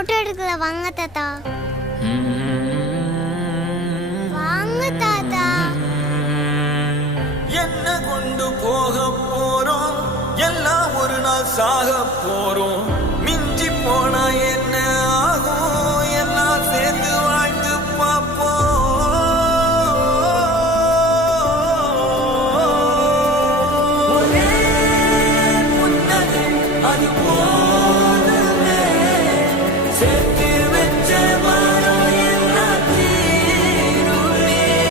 Photo எடுக்கல, வாங்க தாத்தா. வாங்க தாத்தா. என்ன கொண்டு போக போறோம், எல்லாம் ஒரு நாள் சாக போறோம். மிஞ்சி போனா என்ன